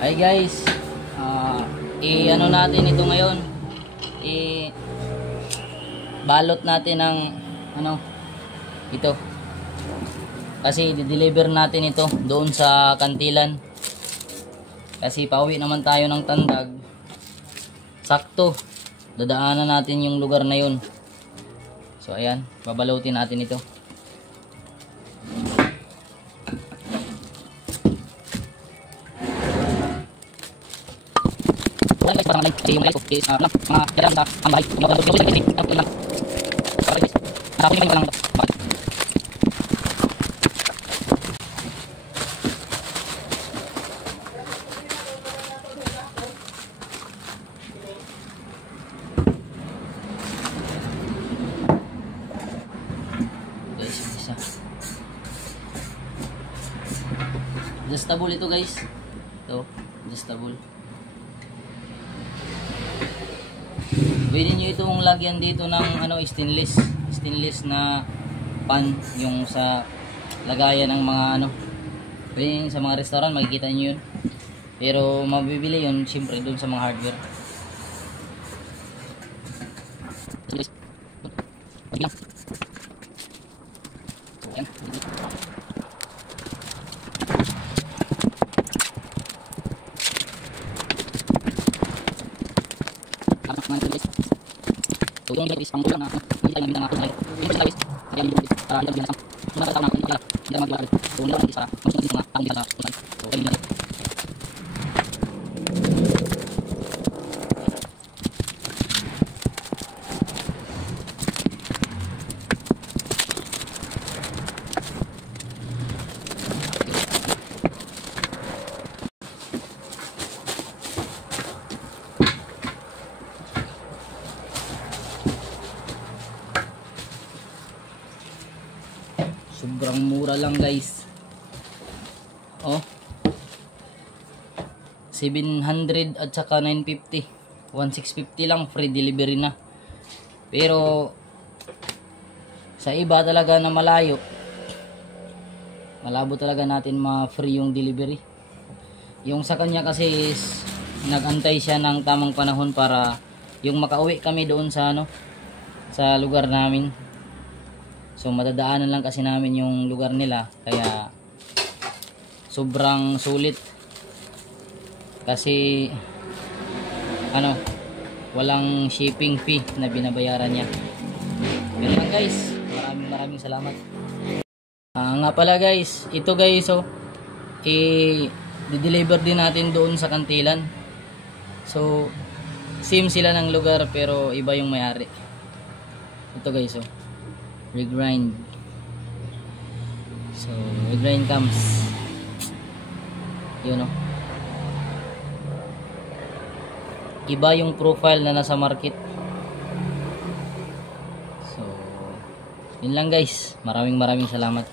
Hi guys, i-ano natin ito ngayon, balot natin ng ito kasi i-deliver natin ito doon sa kantilan kasi pauwi naman tayo ng Tandag. Sakto dadaanan natin yung lugar na yun, so ayan, babalutin natin ito. Parang yung light ko is mga kailangan sa ang bahay yung mga doon yung lang nakapin lang guys, isa adjustable ito guys, ito adjustable. Pwede nyo itong lagyan dito ng stainless na pan, yung sa lagayan ng mga pwede sa mga restaurant makikita nyo yun, pero mabibili yun siyempre doon sa mga hardware. So yung guys, pang ulang na hindi tayo mabinta nga yung guys, kaya yung guys, para hindi na mga tao na hindi magdiwala. So hindi lang para mas mga tao nila sa tulad. So kaya yun. Sobrang mura lang guys. 700 at saka 950. 1650 lang, free delivery na. Pero sa iba talaga na malayo, malabo talaga natin ma-free yung delivery. Yung sa kanya kasi is nag-antay siya ng tamang panahon para yung makauwi kami doon sa sa lugar namin. So madadaanan lang kasi namin yung lugar nila, kaya sobrang sulit. Kasi walang shipping fee na binabayaran niya. Yun lang guys, maraming salamat. Nga pala guys, ito guys, i-deliver din natin doon sa kantilan. So same sila ng lugar pero iba yung may-ari. Ito guys, regrind. So regrind comes iba yung profile na nasa market. So yun lang guys, maraming salamat.